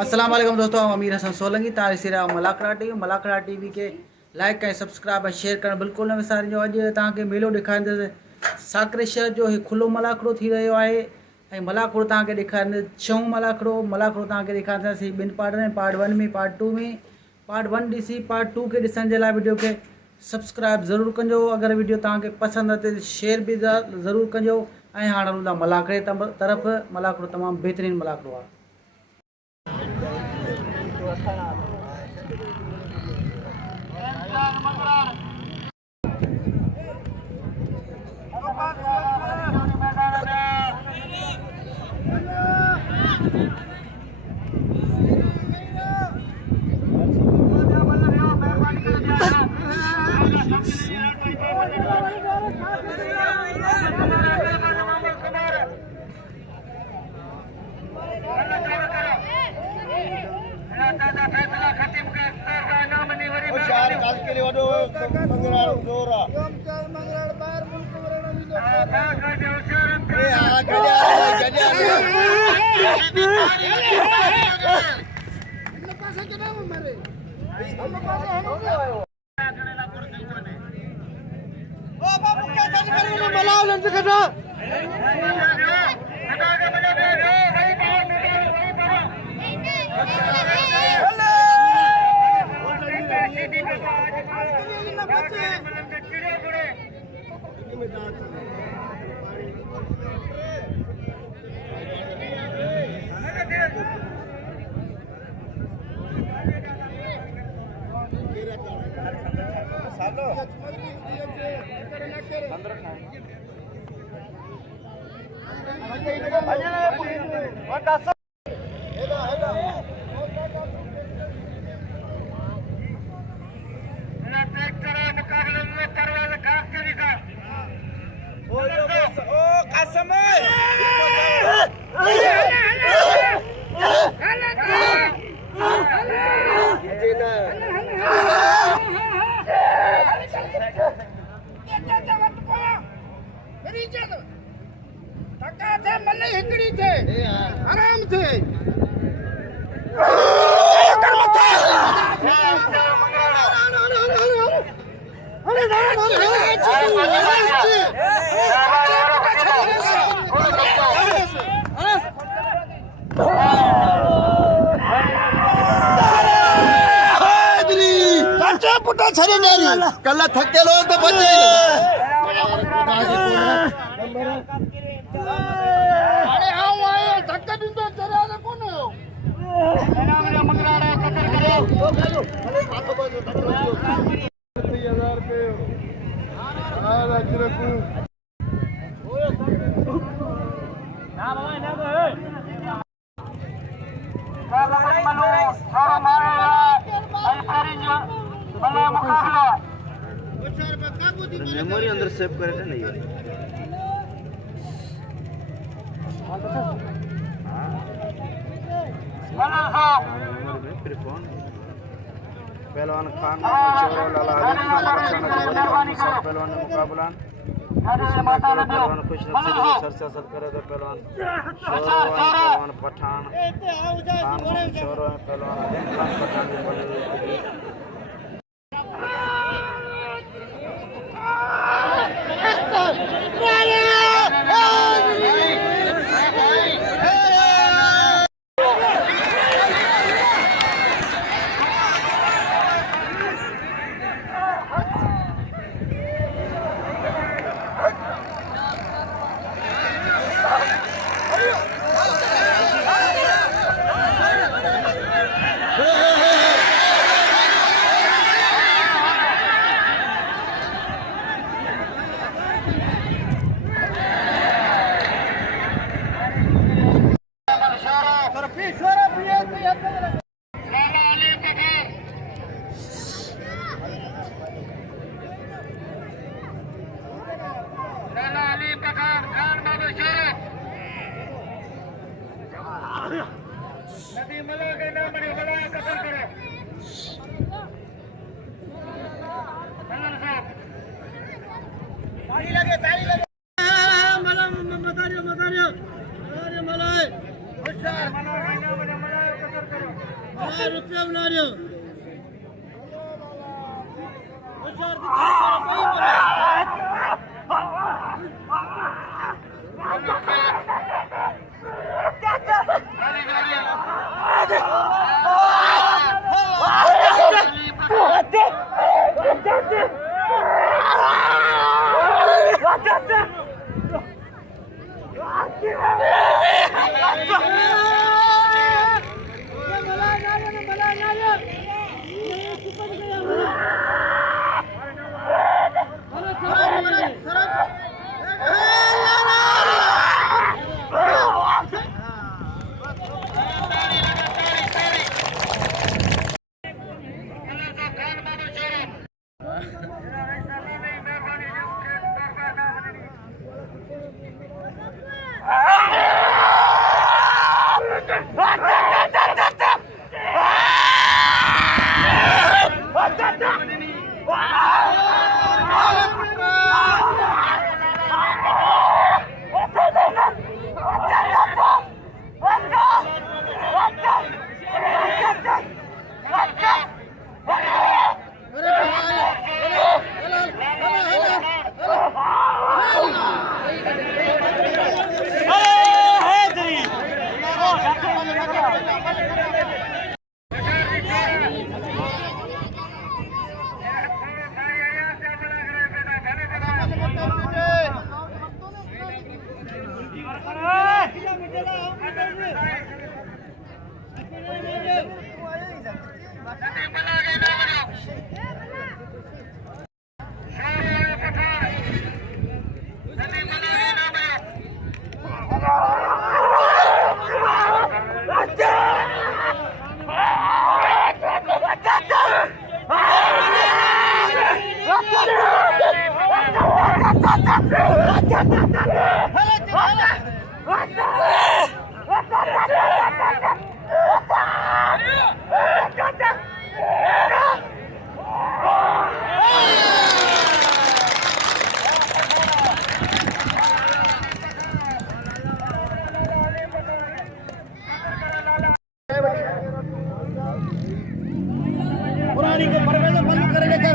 अस्सलाम वालेकुम दोस्तों, हम अमीर हसन सोलंकी तारी सिरा मलाकड़ा टीवी के लाइक करें, सब्सक्राइब ऐं शेयर करणु बिल्कुलु न विसारिजो। अॼु तव्हांखे मेलो ॾेखारींदुसि साकरे शहर जो हिकु खुलो मलाखड़ो थी रहियो आहे ऐं मलाखड़ो तव्हांखे ॾेखारींदुसि छहों मलाखड़ो तव्हांखे ॾेखारींदासीं ॿिनि पार्टनि में, पार्ट 1 में, पार्ट 2 में। पार्ट 1 ॾिसी पार्ट 2 खे ॾिसण जे लाइ वीडियो खे सब्सक्राइब ज़रूरु कजो। अगरि वीडियो तव्हांखे पसंदि अचे त शेयर बि ज़रूरु कजो। ऐं हाणे हलूं था मलाखड़े तरफ़। मलाखड़ो तमामु बहितरीनु मलाखड़ो आहे। आराम थे पुटा छड़े कल थके लो तो बचे अरे हाँ आए धक्का भी तो चला ना कौन हो मेरा मंगलाड़ा कतर करो अरे पातो बजो 30,000 रुपए हां रखू ना बाबा ना गए काला मनो सारा मारा आई परिंजो भला मुकाबला मेमोरी अंदर सेव करे थे नहीं पहलवान खान लाला पहलवान मुकाबला पहलवान खुश नसीब सर सियासत करे तो पहलवान पहलवान पठान खान पहलवान खान पठान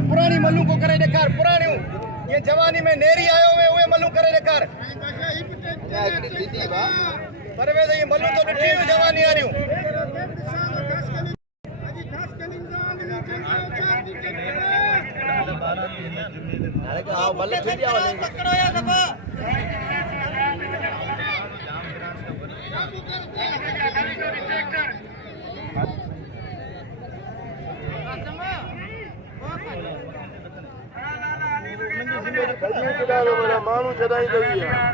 पुरानी मल्लू को करे ॾेखार पुराणियूं ये जवानी में नेरी आयो हुए उहे मल्लू करे ॾेखार परवेज़ ये मल्लू तो ॾिठी हुई जवानी वारियूं माण्हू छॾाई अथई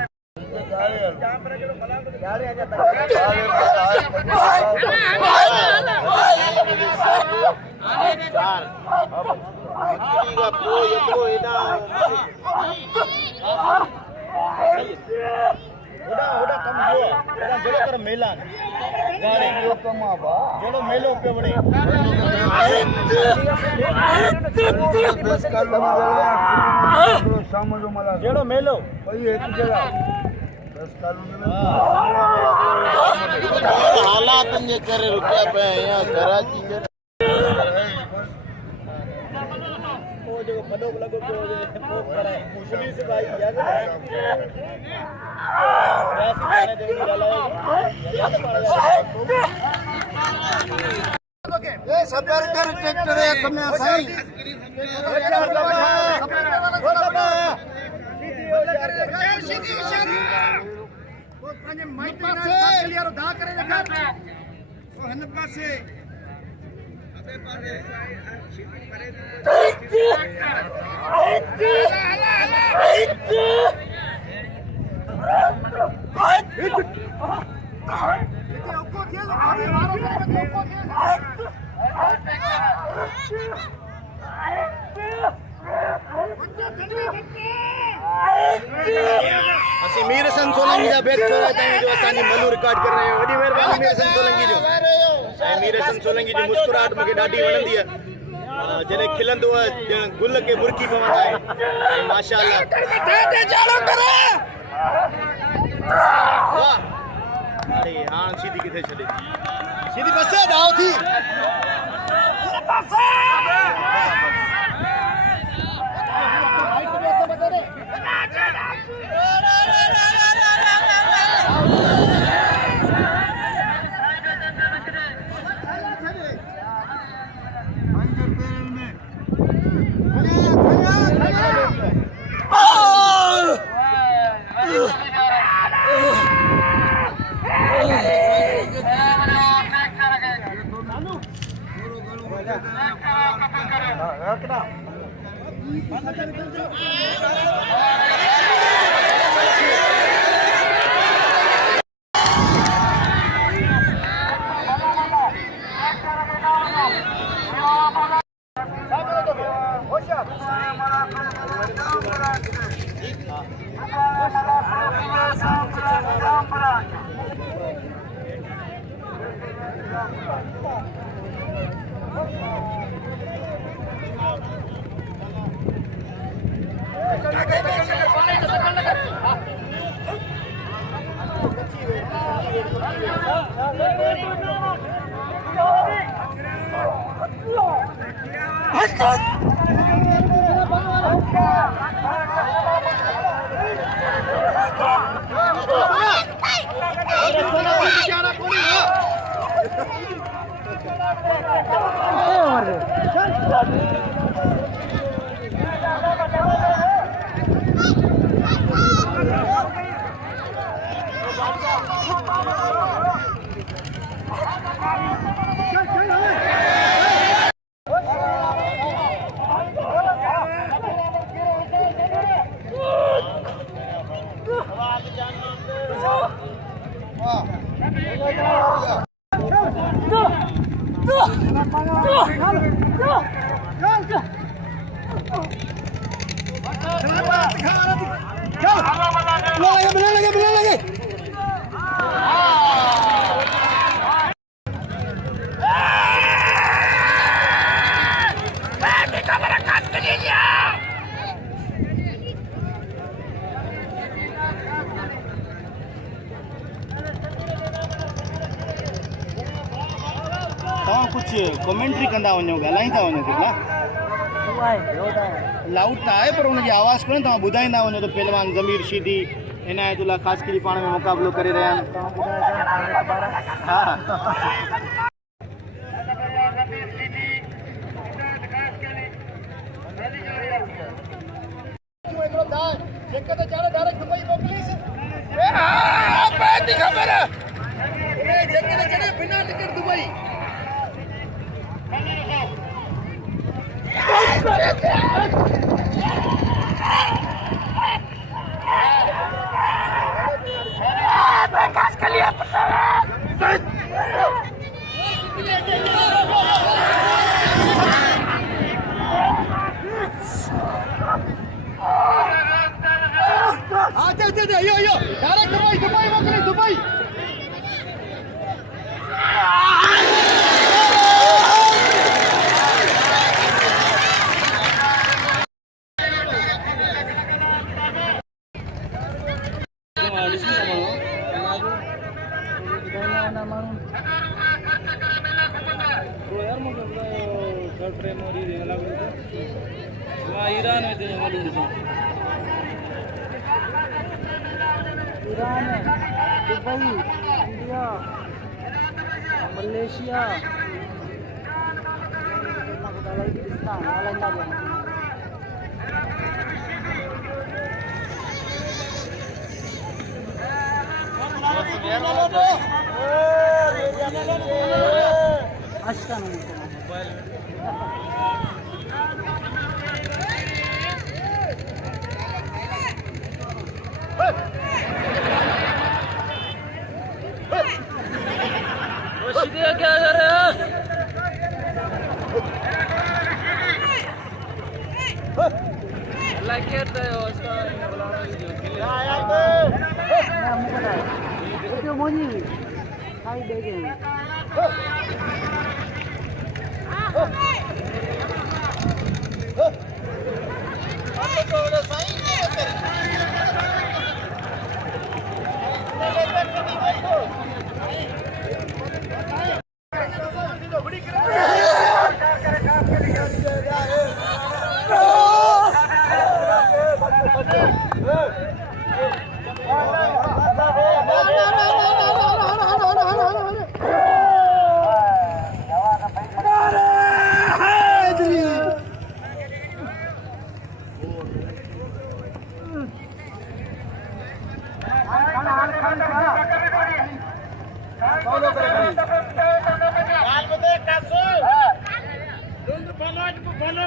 मेला जहिड़ो मेलो पियो वणे जहिड़ो मेलो हालातनि जे करे रुकिया पिया आहियूं कराची जेको वॾो लॻो पियो हुजे मुशलिस भाई सबर कर ट्रैक्टर हथ में साईं असीं मीर सन सोलंकी जा भेद थोरा चाहिए जो असांजी मल्लू रिकॉर्ड कर रहे हैं वॾी महिरबानी मीर सन सोलंकी जो ऐं मीर सन सोलंकी जी मुस्कुराहट मूंखे ॾाढी वणंदी आहे जॾहिं खिलंदो आहे ॼण गुल खे बुरकी पवंदा आहे माशाअल्लाह अरे हाणे सीधी किथे छॾे सीधी बस डाव थी तव्हां कुझु कमेंट्री कंदा वञो ॻाल्हाईंदा वञो कुझु लाउड त आहे पर हुनजी आवाज़ कोन्हे तव्हां ॿुधाईंदा वञो त पहलवान ज़मीर शीदी इनायतुल्ला ख़ासकरी पाण में मुक़ाबिलो करे रहिया आहिनि हा ईरान, दुबई, इंडिया, मलेशिया, क्या कर रहे हो?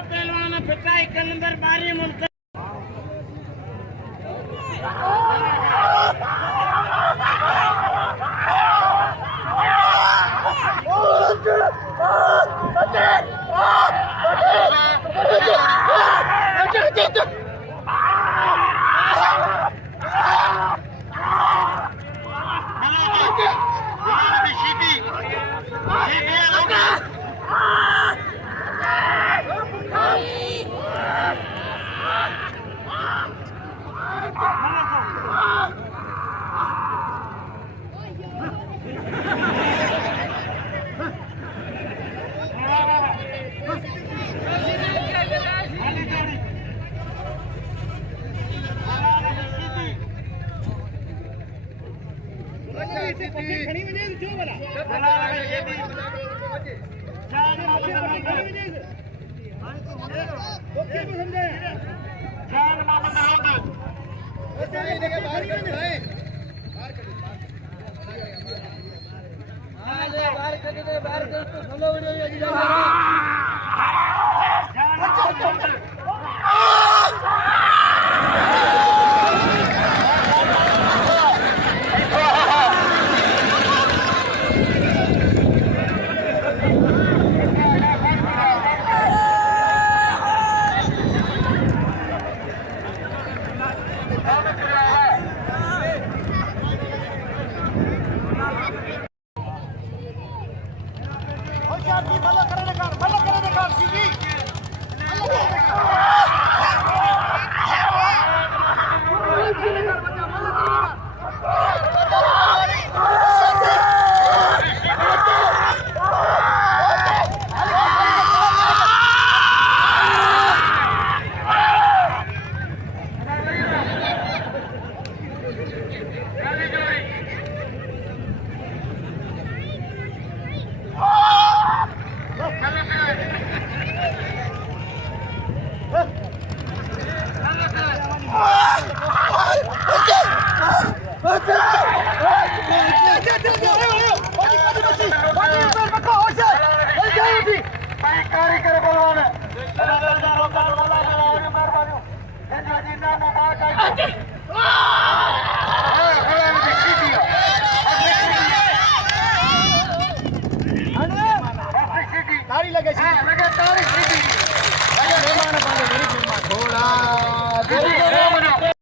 पहलवान पिटाई તાળી લગે છે લગે તારી સીધી મહેમાન પાસે ઘરે થોડા